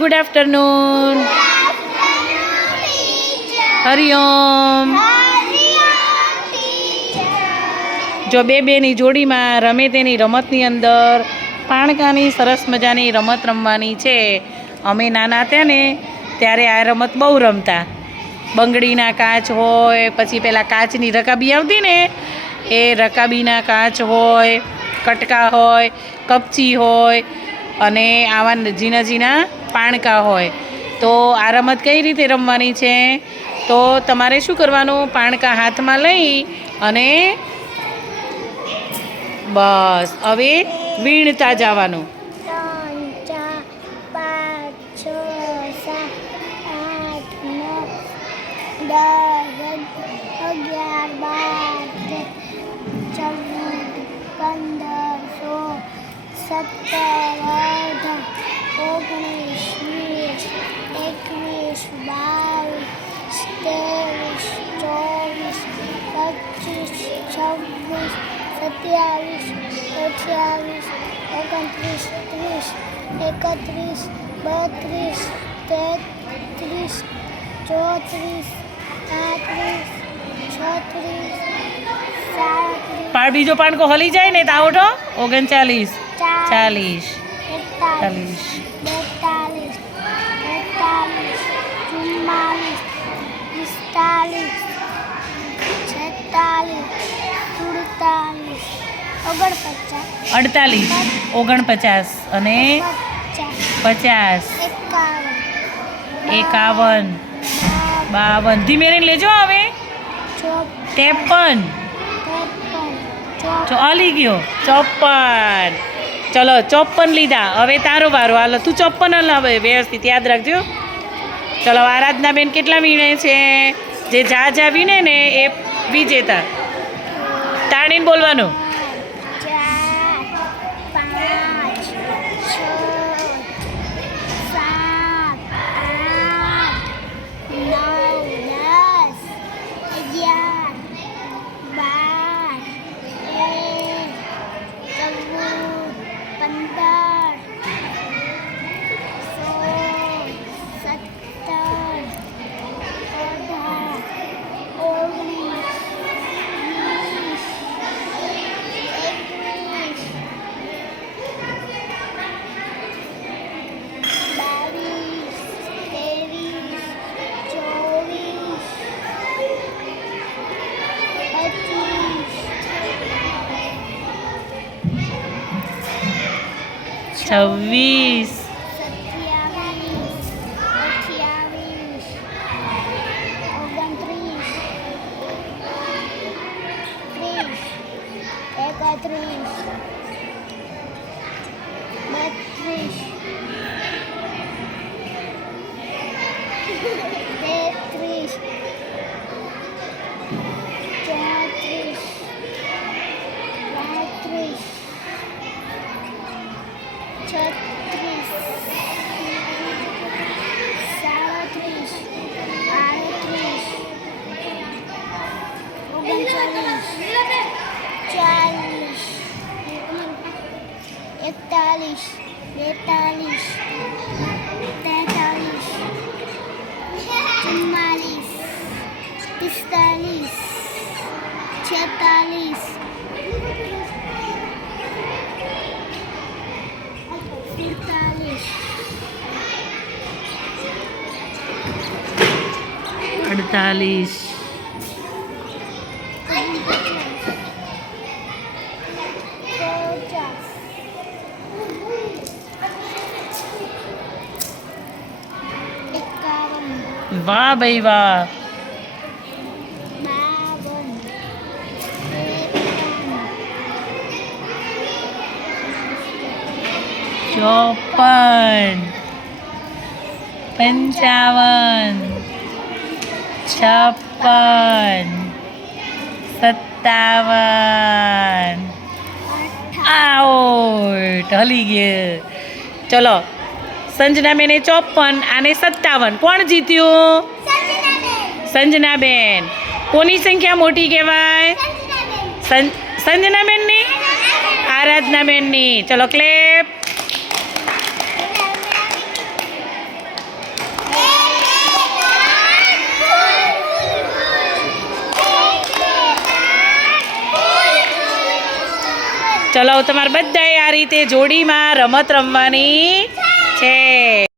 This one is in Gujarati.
ગુડ આફ્ટરનૂન હરિઓમ જો બે બેની જોડીમાં રમે તેની રમતની અંદર, પાણકાની સરસ મજાની રમત રમવાની છે. અમે નાના હતા ને, ત્યારે આ રમત બહુ રમતા. બંગડીના કાચ હોય, પછી પેલા કાચની રકાબી આવતી ને, એ રકાબીના કાચ હોય, કટકા હોય, કપચી હોય, અને આવા ઝીણા ઝીણા પાણકા હોય, તો આ રમત કઈ રીતે રમવાની છે? તો તમારે શું કરવાનું? પાણકા હાથમાં લઈ અને બસ, હવે વીણતા જવાનું. અગિયાર બાર ચૌદ પંદર સોળ સત્તર, અઢાર ઓગણીસ વીસ એકવીસ બાવીસ ત્રેવીસ ચોવીસ પચીસ છવ્વીસ સત્યાવીસ અઠ્યાવીસ ઓગણત્રીસ ત્રીસ એકત્રીસ બત્રીસ તેત્રીસ ચોત્રીસ પાંત્રીસ છત્રીસ પાડ બીજો પાણકો હલી જાય ને તાવટો ઓગણચાલીસ. ચાલીસ ચાલીસ. ચાલીસ. અડતાલીસ. ઓગણપચાસ. અને પચાસ. એકાવન. બાવન. ધીમે રહીને લેજો હવે. ત્રેપન. ચોપન ગયો. ચોપન. ચલો ચોપન લીધા. હવે તારો વારો. હાલો તું ચોપન હલાવે વ્યવસ્થિત યાદ રાખજો. ચલો આરાધનાબેન કેટલા વીણે છે? જે જા જા વીણે ને એ વિજેતા. તાણીને બોલવાનું. ચૌદ છવ્વીસ સત્યાવીસ અઠ્યાવીસ ઓગણત્રીસ ત્રીસ એકત્રીસ ચાલીસ એકતાલીસ બેતાલીસ તેતાલીસ ચુમ્માલીસ પિસ્તાલીસ છેતાલીસ અડતાલીસ વાહ ભાઈ વાહ ચોપન પંચાવન છપ્પન. સત્તાવન. આઉટ. હલી ગયે. ચલો સંજના બેને ચોપન અને સત્તાવન. કોણ જીત્યું? સંજનાબેન. કોની સંખ્યા મોટી કહેવાય? સંજનાબેનની? આરાધનાબેનની. ચલો ક્લેપ. ચલો તમારે બધાએ આ રીતે જોડીમાં રમત રમવાની છે.